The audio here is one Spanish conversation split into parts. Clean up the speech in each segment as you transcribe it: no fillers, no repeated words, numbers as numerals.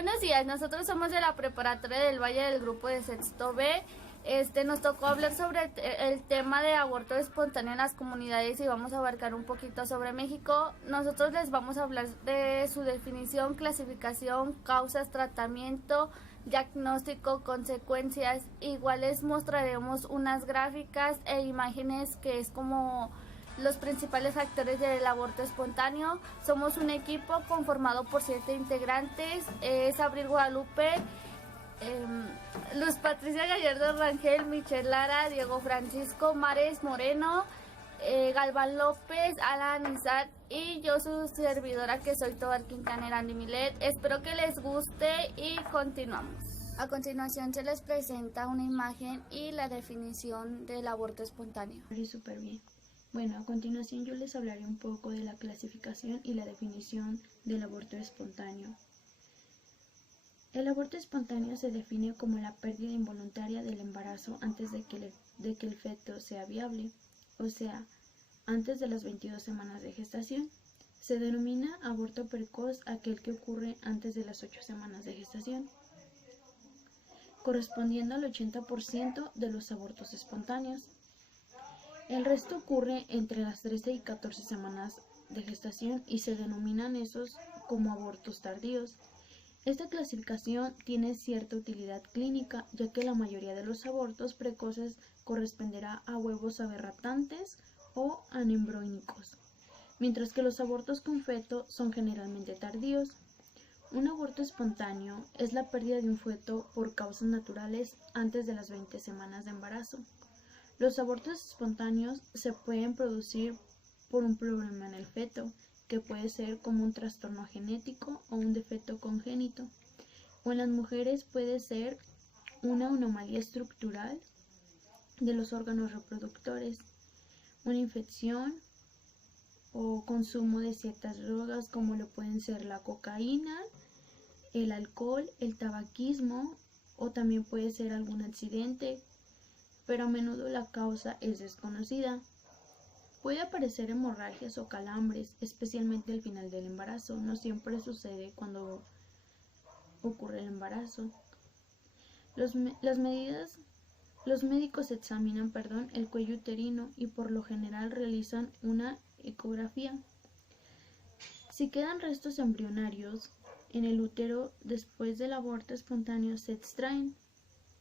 Buenos días, nosotros somos de la Preparatoria del Valle del grupo de sexto B. Nos tocó hablar sobre el tema de aborto espontáneo en las comunidades y vamos a abarcar un poquito sobre México. Nosotros les vamos a hablar de su definición, clasificación, causas, tratamiento, diagnóstico, consecuencias. Igual les mostraremos unas gráficas e imágenes que es como los principales actores del aborto espontáneo. Somos un equipo conformado por 7 integrantes. Es Abril Guadalupe, Luz Patricia Gallardo Rangel, Michelle Lara, Diego Francisco Mares Moreno, Galván López, Alan Izar y yo su servidora que soy Tobar Quintanera Andy Milet. Espero que les guste y continuamos. A continuación se les presenta una imagen y la definición del aborto espontáneo. Súper bien. Bueno, a continuación yo les hablaré un poco de la clasificación y la definición del aborto espontáneo. El aborto espontáneo se define como la pérdida involuntaria del embarazo antes de que el feto sea viable, o sea, antes de las 22 semanas de gestación. Se denomina aborto precoz aquel que ocurre antes de las 8 semanas de gestación, correspondiendo al 80% de los abortos espontáneos. El resto ocurre entre las 13 y 14 semanas de gestación y se denominan esos como abortos tardíos. Esta clasificación tiene cierta utilidad clínica, ya que la mayoría de los abortos precoces corresponderá a huevos aberrantes o anembriónicos, mientras que los abortos con feto son generalmente tardíos. Un aborto espontáneo es la pérdida de un feto por causas naturales antes de las 20 semanas de embarazo. Los abortos espontáneos se pueden producir por un problema en el feto, que puede ser como un trastorno genético o un defecto congénito, o en las mujeres puede ser una anomalía estructural de los órganos reproductores, una infección o consumo de ciertas drogas como lo pueden ser la cocaína, el alcohol, el tabaquismo, o también puede ser algún accidente, pero a menudo la causa es desconocida. Puede aparecer hemorragias o calambres, especialmente al final del embarazo. No siempre sucede cuando ocurre el embarazo. Los médicos examinan el cuello uterino y por lo general realizan una ecografía. Si quedan restos embrionarios en el útero después del aborto espontáneo, se extraen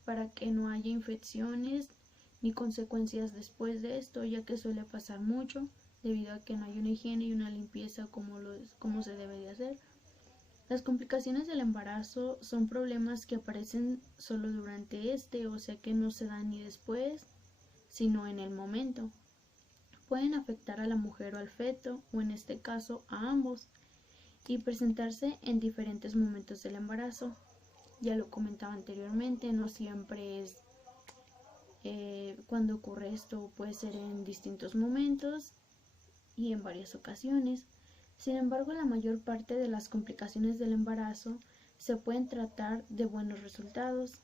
para que no haya infecciones ni consecuencias después de esto, ya que suele pasar mucho debido a que no hay una higiene y una limpieza como se debería hacer. Las complicaciones del embarazo son problemas que aparecen solo durante o sea que no se dan ni después, sino en el momento. Pueden afectar a la mujer o al feto, o en este caso a ambos, y presentarse en diferentes momentos del embarazo. Ya lo comentaba anteriormente, no siempre es cuando ocurre esto, puede ser en distintos momentos y en varias ocasiones. Sin embargo, la mayor parte de las complicaciones del embarazo se pueden tratar de buenos resultados.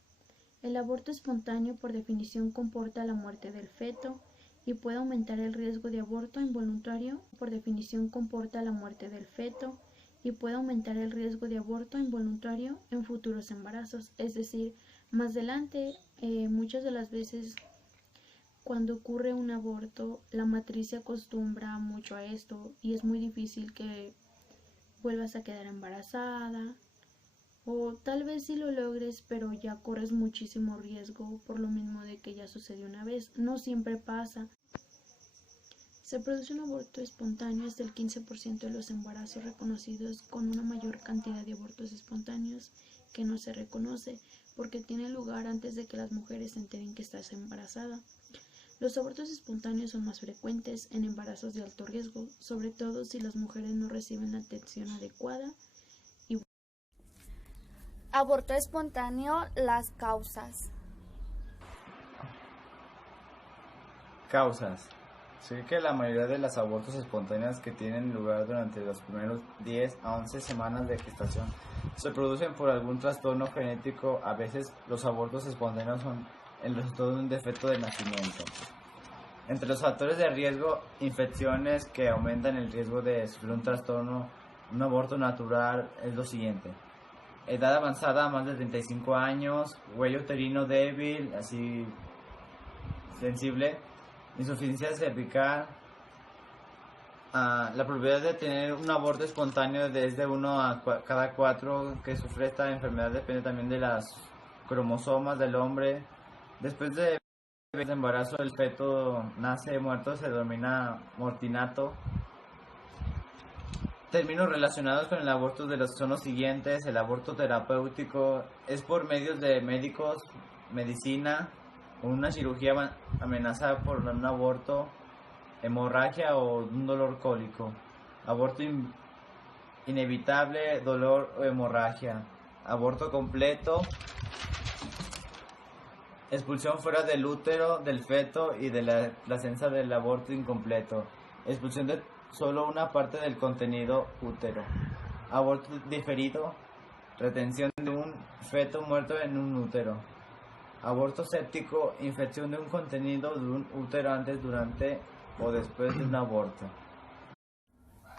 El aborto espontáneo por definición comporta la muerte del feto y puede aumentar el riesgo de aborto involuntario. Por definición comporta la muerte del feto y puede aumentar el riesgo de aborto involuntario en futuros embarazos, es decir, más adelante, muchas de las veces cuando ocurre un aborto, la matriz se acostumbra mucho a esto y es muy difícil que vuelvas a quedar embarazada, o tal vez sí lo logres, pero ya corres muchísimo riesgo por lo mismo de que ya sucedió una vez. No siempre pasa. Se produce un aborto espontáneo hasta el 15% de los embarazos reconocidos, con una mayor cantidad de abortos espontáneos que no se reconoce porque tiene lugar antes de que las mujeres se enteren que estás embarazada. Los abortos espontáneos son más frecuentes en embarazos de alto riesgo, sobre todo si las mujeres no reciben atención adecuada. Aborto espontáneo, las causas. Causas. Sí que la mayoría de los abortos espontáneos que tienen lugar durante los primeros 10 a 11 semanas de gestación se producen por algún trastorno genético. A veces los abortos espontáneos son el resultado de un defecto de nacimiento. Entre los factores de riesgo, infecciones que aumentan el riesgo de sufrir un trastorno, un aborto natural es lo siguiente: edad avanzada, más de 35 años, cuello uterino débil, así sensible, insuficiencia cervical. La probabilidad de tener un aborto espontáneo es de 1 a cada 4 que sufre esta enfermedad. Depende también de las cromosomas del hombre. Después de embarazo, el feto nace muerto, se denomina mortinato. Términos relacionados con el aborto son los siguientes: el aborto terapéutico es por medios de médicos, medicina, o una cirugía amenazada por un aborto, hemorragia o un dolor cólico, aborto inevitable, dolor o hemorragia, aborto completo, expulsión fuera del útero del feto y de la placenta del aborto incompleto, expulsión de solo una parte del contenido útero, aborto diferido, retención de un feto muerto en un útero, aborto séptico, infección de un contenido de un útero antes, durante o después de un aborto.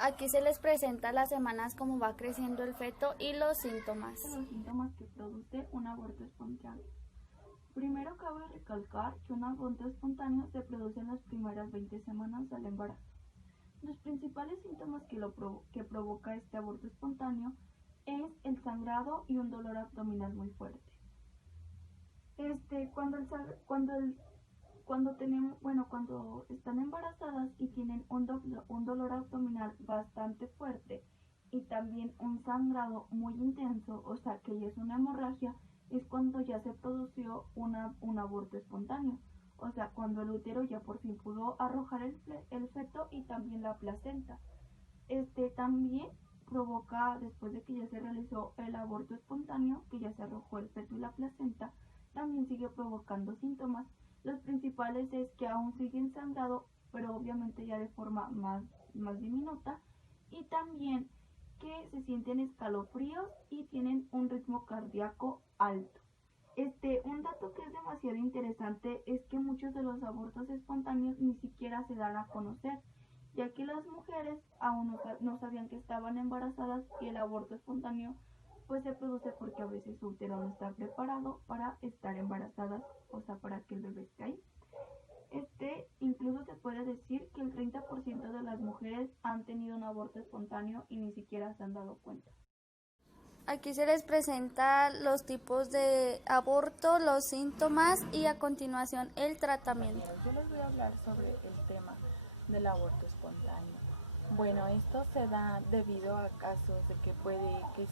Aquí se les presenta las semanas cómo va creciendo el feto y los síntomas. Los síntomas que produce un aborto espontáneo. Primero cabe recalcar que un aborto espontáneo se produce en las primeras 20 semanas del embarazo. Los principales síntomas que provoca este aborto espontáneo es el sangrado y un dolor abdominal muy fuerte. Cuando están embarazadas y tienen un dolor abdominal bastante fuerte y también un sangrado muy intenso, o sea que ya es una hemorragia, es cuando ya se produció un aborto espontáneo. O sea, cuando el útero ya por fin pudo arrojar el feto y también la placenta. También provoca, después de que ya se realizó el aborto espontáneo, que ya se arrojó el feto y la placenta, también sigue provocando síntomas. Los principales es que aún siguen sangrado, pero obviamente ya de forma más diminuta, y también que se sienten escalofríos y tienen un ritmo cardíaco alto. Un dato que es demasiado interesante es que muchos de los abortos espontáneos ni siquiera se dan a conocer, ya que las mujeres aún no sabían que estaban embarazadas, y el aborto espontáneo pues se produce porque a veces su útero no está preparado para estar embarazadas, o sea, para que el bebé esté ahí. Incluso se puede decir que el 30% de las mujeres han tenido un aborto espontáneo y ni siquiera se han dado cuenta. Aquí se les presenta los tipos de aborto, los síntomas y a continuación el tratamiento. Yo les voy a hablar sobre el tema del aborto espontáneo. Bueno, esto se da debido a casos de que puede que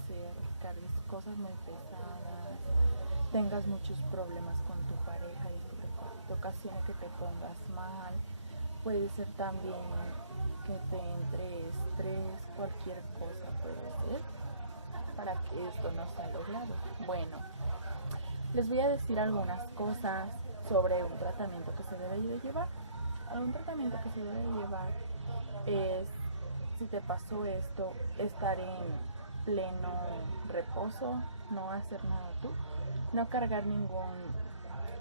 cargues cosas muy pesadas, tengas muchos problemas con tu pareja y te ocasione que te pongas mal. Puede ser también que te entre estrés, cualquier cosa puede ser, para que esto no sea logrado. Bueno, les voy a decir algunas cosas sobre un tratamiento que se debe de llevar. Un tratamiento que se debe de llevar es, si te pasó esto, estar en pleno reposo, no hacer nada tú, no cargar ningún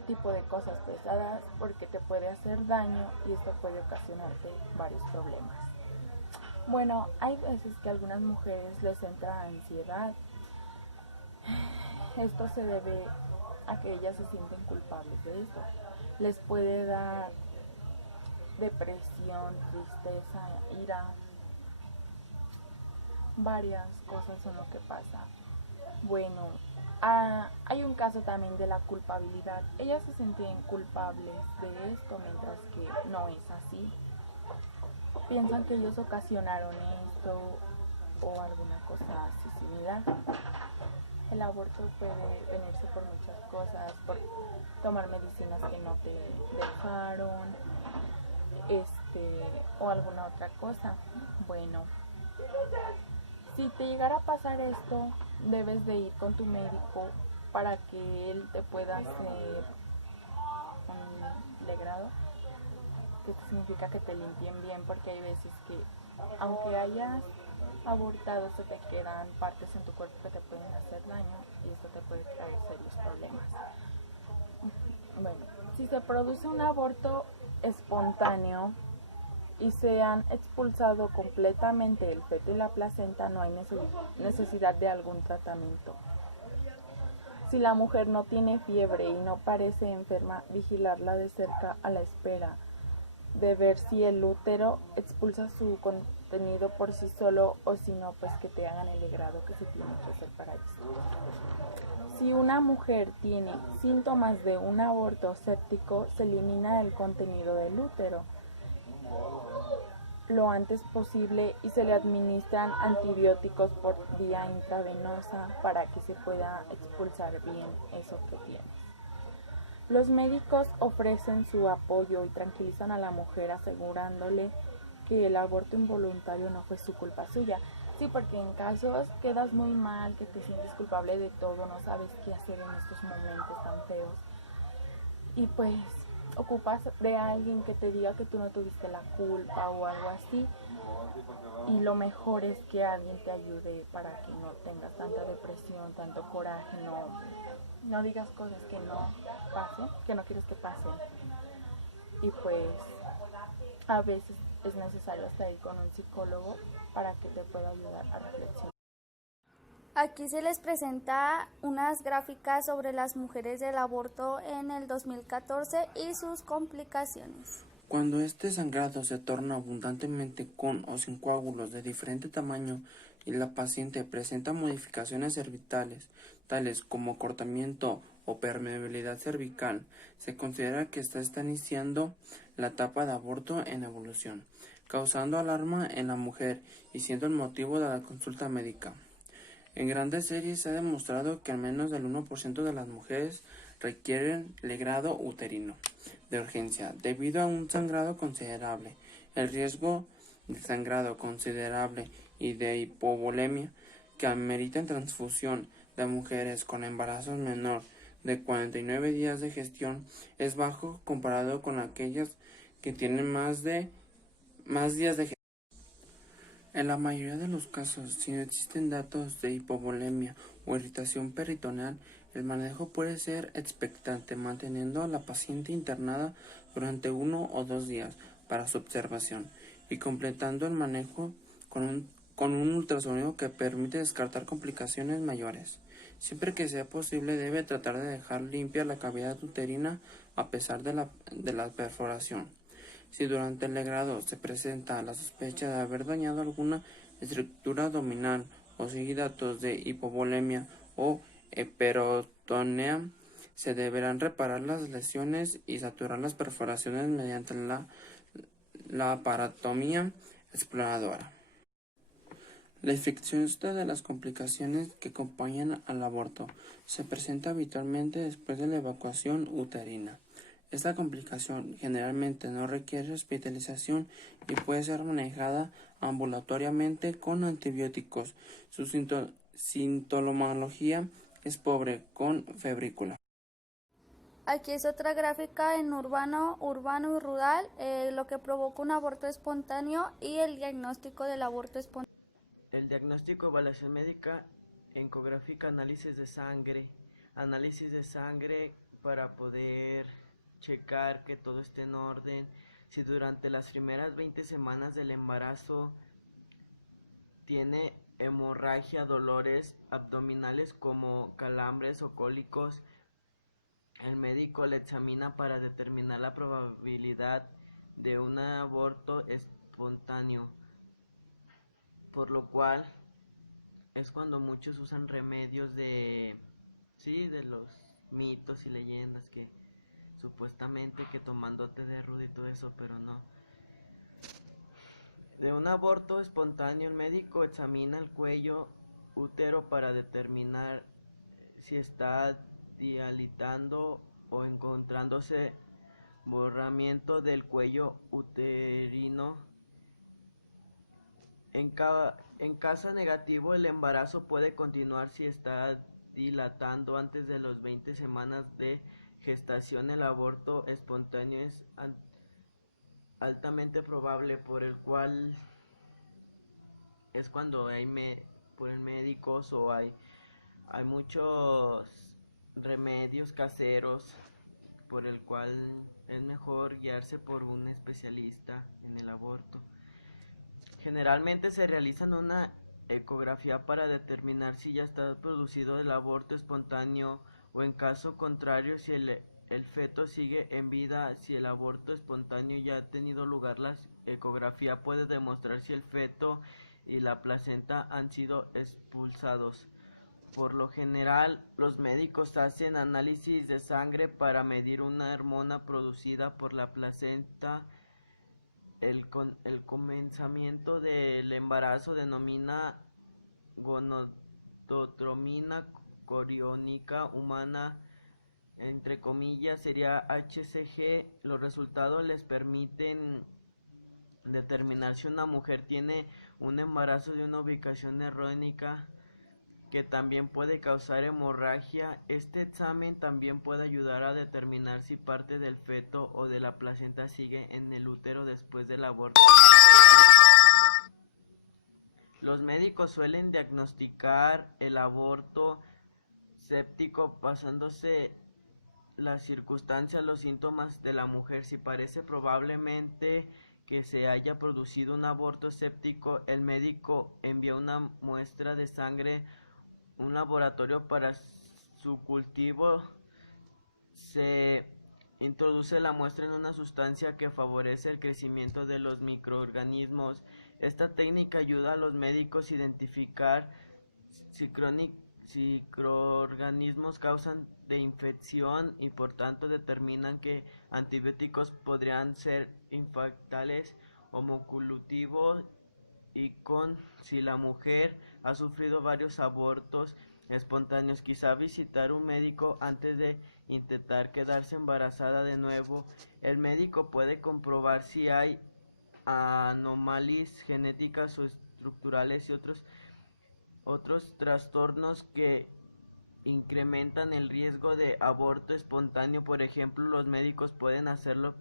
tipo de cosas pesadas porque te puede hacer daño y esto puede ocasionarte varios problemas. Bueno, hay veces que a algunas mujeres les entra ansiedad. Esto se debe a que ellas se sienten culpables de esto. Les puede dar depresión, tristeza, ira. Varias cosas son lo que pasa. Bueno, hay un caso también de la culpabilidad. Ellas se sienten culpables de esto, mientras que no es así. Piensan que ellos ocasionaron esto o alguna cosa así similar. El aborto puede venirse por muchas cosas, por tomar medicinas que no te dejaron, o alguna otra cosa. Bueno, si te llegara a pasar esto, debes de ir con tu médico para que él te pueda hacer un legrado, que significa que te limpien bien, porque hay veces que aunque hayas abortado se te quedan partes en tu cuerpo que te pueden hacer daño y esto te puede traer serios problemas. Bueno, si se produce un aborto espontáneo y se han expulsado completamente el feto y la placenta, no hay necesidad de algún tratamiento. Si la mujer no tiene fiebre y no parece enferma, vigilarla de cerca a la espera de ver si el útero expulsa su contenido por sí solo o si no, pues que te hagan el legrado que se tiene que hacer para eso. Si una mujer tiene síntomas de un aborto séptico, se elimina el contenido del útero lo antes posible y se le administran antibióticos por vía intravenosa para que se pueda expulsar bien eso que tiene. Los médicos ofrecen su apoyo y tranquilizan a la mujer asegurándole que el aborto involuntario no fue su culpa suya. Sí, porque en casos quedas muy mal, que te sientes culpable de todo, no sabes qué hacer en estos momentos tan feos. Y pues ocupas de alguien que te diga que tú no tuviste la culpa o algo así. Y lo mejor es que alguien te ayude para que no tengas tanta depresión, tanto coraje, no digas cosas que no pasen, que no quieres que pasen. Y pues a veces es necesario hasta ir con un psicólogo para que te pueda ayudar a reflexionar. Aquí se les presenta unas gráficas sobre las mujeres del aborto en el 2014 y sus complicaciones. Cuando este sangrado se torna abundantemente con o sin coágulos de diferente tamaño y la paciente presenta modificaciones cervicales, tales como acortamiento o permeabilidad cervical, se considera que está iniciando la etapa de aborto en evolución, causando alarma en la mujer y siendo el motivo de la consulta médica. En grandes series se ha demostrado que al menos el 1% de las mujeres requieren legrado uterino de urgencia debido a un sangrado considerable. El riesgo de sangrado considerable y de hipovolemia que ameritan transfusión de mujeres con embarazo menor de 49 días de gestación es bajo comparado con aquellas que tienen más días de gestación. En la mayoría de los casos, si no existen datos de hipovolemia o irritación peritoneal, el manejo puede ser expectante, manteniendo a la paciente internada durante 1 o 2 días para su observación y completando el manejo con un ultrasonido que permite descartar complicaciones mayores. Siempre que sea posible, debe tratar de dejar limpia la cavidad uterina a pesar de la perforación. Si durante el legrado se presenta la sospecha de haber dañado alguna estructura abdominal o si hay datos de hipovolemia o hiperotonea, se deberán reparar las lesiones y saturar las perforaciones mediante la laparotomía exploradora. La infección de las complicaciones que acompañan al aborto se presenta habitualmente después de la evacuación uterina. Esta complicación generalmente no requiere hospitalización y puede ser manejada ambulatoriamente con antibióticos. Su sintomatología es pobre con febrícula. Aquí es otra gráfica en urbano y rural, lo que provoca un aborto espontáneo y el diagnóstico del aborto espontáneo. El diagnóstico, evaluación médica, ecográfica, análisis de sangre para poder checar que todo esté en orden. Si durante las primeras 20 semanas del embarazo tiene hemorragia, dolores abdominales como calambres o cólicos, el médico le examina para determinar la probabilidad de un aborto espontáneo, por lo cual es cuando muchos usan remedios de los mitos y leyendas que supuestamente que tomando té de ruda y todo eso, pero no. De un aborto espontáneo, el médico examina el cuello útero para determinar si está dilatando o encontrándose borramiento del cuello uterino. En caso negativo, el embarazo puede continuar si está dilatando antes de las 20 semanas de gestación. El aborto espontáneo es altamente probable, por el cual es cuando hay médicos o hay muchos remedios caseros, por el cual es mejor guiarse por un especialista en el aborto. Generalmente se realizan una ecografía para determinar si ya está producido el aborto espontáneo o en caso contrario, si el feto sigue en vida, si el aborto espontáneo ya ha tenido lugar, la ecografía puede demostrar si el feto y la placenta han sido expulsados. Por lo general, los médicos hacen análisis de sangre para medir una hormona producida por la placenta. El comenzamiento del embarazo denomina gonadotromina coriónica humana, entre comillas sería HCG. Los resultados les permiten determinar si una mujer tiene un embarazo de una ubicación errónea, que también puede causar hemorragia. Este examen también puede ayudar a determinar si parte del feto o de la placenta sigue en el útero después del aborto. Los médicos suelen diagnosticar el aborto séptico basándose las circunstancias, los síntomas de la mujer. Si parece probablemente que se haya producido un aborto séptico, el médico envía una muestra de sangre a un laboratorio para su cultivo. Se introduce la muestra en una sustancia que favorece el crecimiento de los microorganismos. Esta técnica ayuda a los médicos a identificar si microorganismos causan de infección y por tanto determinan que antibióticos podrían ser infectales o mocultivos, y si la mujer ha sufrido varios abortos espontáneos, quizá visitar un médico antes de intentar quedarse embarazada de nuevo. El médico puede comprobar si hay anomalías genéticas o estructurales y otros trastornos que incrementan el riesgo de aborto espontáneo. Por ejemplo, los médicos pueden hacer lo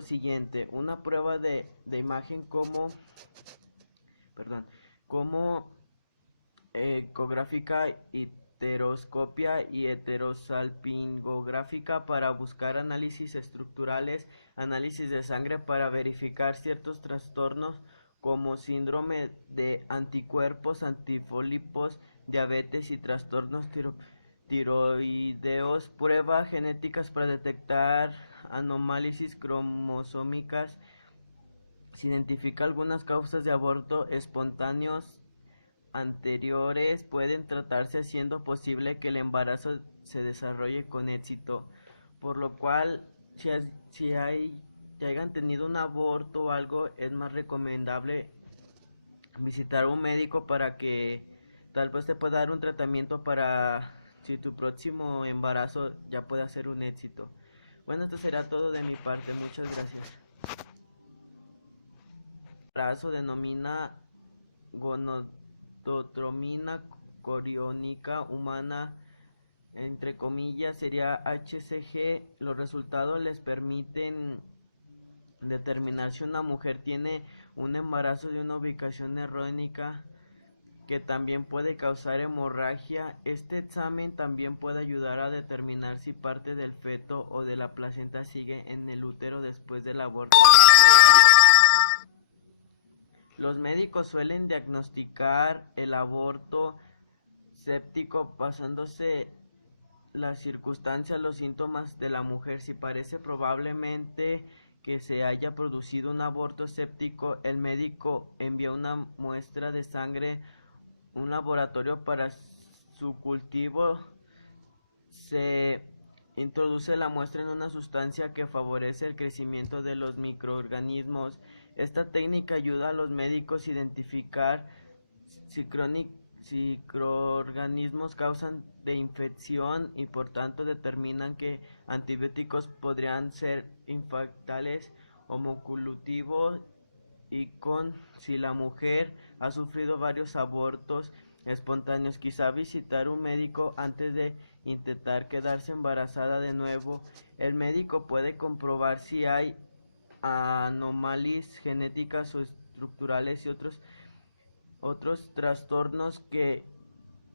siguiente: una prueba de imagen como ecográfica, heteroscopia y heterosalpingográfica para buscar análisis estructurales, análisis de sangre para verificar ciertos trastornos como síndrome de anticuerpos, antifólipos, diabetes y trastornos tiroideos, pruebas genéticas para detectar anomalías cromosómicas. Se identifica algunas causas de aborto espontáneos anteriores, pueden tratarse haciendo posible que el embarazo se desarrolle con éxito, por lo cual si hayan tenido un aborto o algo, es más recomendable visitar a un médico para que tal vez te pueda dar un tratamiento para si tu próximo embarazo ya pueda ser un éxito. Bueno, esto será todo de mi parte, muchas gracias. El embarazo denomina gonadotromina coriónica humana, entre comillas sería HCG. Los resultados les permiten determinar si una mujer tiene un embarazo de una ubicación errónea, que también puede causar hemorragia. Este examen también puede ayudar a determinar si parte del feto o de la placenta sigue en el útero después del aborto. Los médicos suelen diagnosticar el aborto séptico basándose las circunstancias, los síntomas de la mujer. Si parece probablemente que se haya producido un aborto séptico, el médico envía una muestra de sangre a un laboratorio para su cultivo. Se introduce la muestra en una sustancia que favorece el crecimiento de los microorganismos. Esta técnica ayuda a los médicos a identificar si microorganismos causan de infección y por tanto determinan que antibióticos podrían ser infectales o mocultivos, y si la mujer ha sufrido varios abortos espontáneos, quizá visitar un médico antes de intentar quedarse embarazada de nuevo. El médico puede comprobar si hay anomalías genéticas o estructurales y otros trastornos que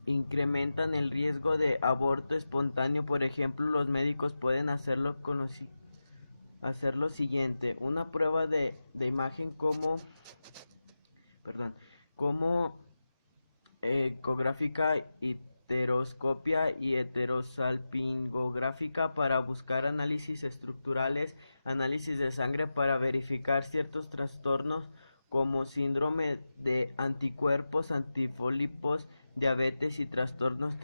incrementan el riesgo de aborto espontáneo. Por ejemplo, los médicos pueden hacer lo siguiente: una prueba de imagen como ecográfica, heteroscopia y heterosalpingográfica para buscar análisis estructurales, análisis de sangre para verificar ciertos trastornos como síndrome de anticuerpos, antifólipos, diabetes y trastornos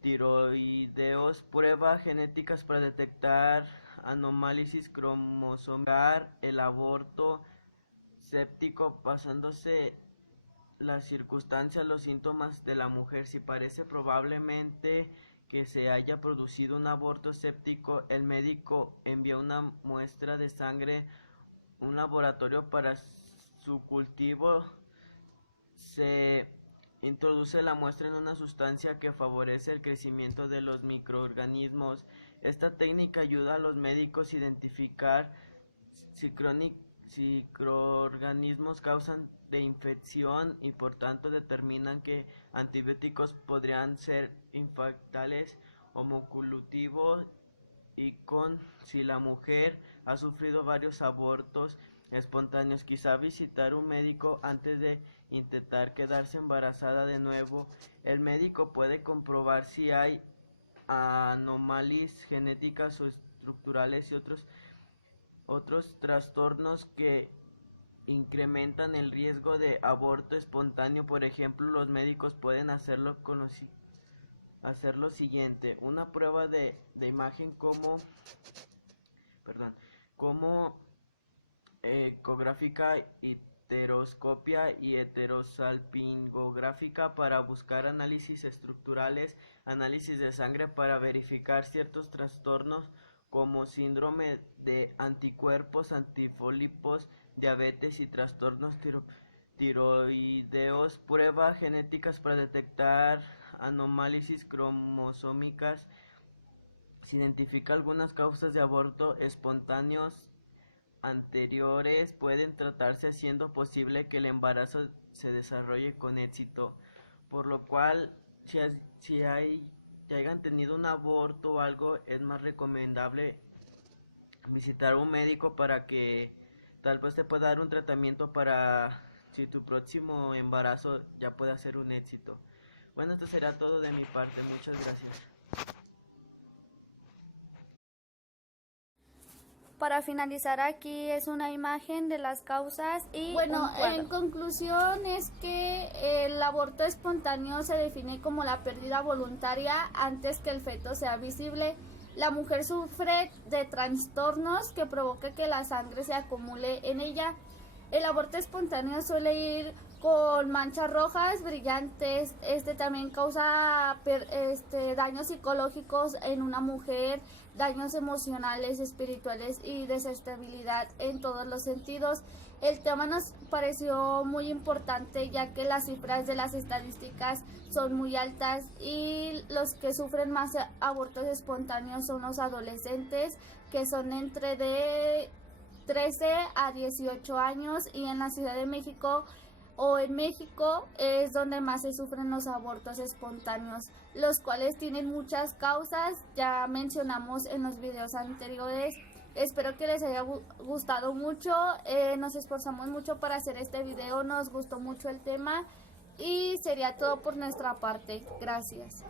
tiroideos, pruebas genéticas para detectar anomalias cromosómicas, el aborto séptico, pasándose las circunstancias, los síntomas de la mujer. Si parece probablemente que se haya producido un aborto séptico, el médico envía una muestra de sangre a un laboratorio para su cultivo. Se introduce la muestra en una sustancia que favorece el crecimiento de los microorganismos. Esta técnica ayuda a los médicos a identificar si microorganismos causan de infección y por tanto determinan que antibióticos podrían ser infectales o mocultivos, y si la mujer ha sufrido varios abortos espontáneos, quizá visitar un médico antes de intentar quedarse embarazada de nuevo. El médico puede comprobar si hay anomalias genéticas o estructurales y otros trastornos que incrementan el riesgo de aborto espontáneo. Por ejemplo, los médicos pueden hacer lo siguiente: una prueba de imagen como ecográfica, heteroscopia y heterosalpingográfica para buscar análisis estructurales, análisis de sangre para verificar ciertos trastornos como síndrome de anticuerpos, antifólipos, diabetes y trastornos tiroideos, pruebas genéticas para detectar anomalias cromosómicas. Se identifica algunas causas de aborto espontáneos anteriores, pueden tratarse haciendo posible que el embarazo se desarrolle con éxito, por lo cual si hayan tenido un aborto o algo, es más recomendable visitar a un médico para que tal vez te pueda dar un tratamiento para si tu próximo embarazo ya pueda ser un éxito. Bueno, esto será todo de mi parte. Muchas gracias. Para finalizar, aquí es una imagen de las causas y bueno, en conclusión es que el aborto espontáneo se define como la pérdida voluntaria antes que el feto sea visible. La mujer sufre de trastornos que provoca que la sangre se acumule en ella. El aborto espontáneo suele ir con manchas rojas brillantes. También causa daños psicológicos en una mujer, daños emocionales, espirituales y desestabilidad en todos los sentidos. El tema nos pareció muy importante ya que las cifras de las estadísticas son muy altas y los que sufren más abortos espontáneos son los adolescentes, que son entre de 13 a 18 años, y en la Ciudad de México o en México es donde más se sufren los abortos espontáneos, los cuales tienen muchas causas, ya mencionamos en los videos anteriores. Espero que les haya gustado mucho, nos esforzamos mucho para hacer este video, nos gustó mucho el tema y sería todo por nuestra parte. Gracias.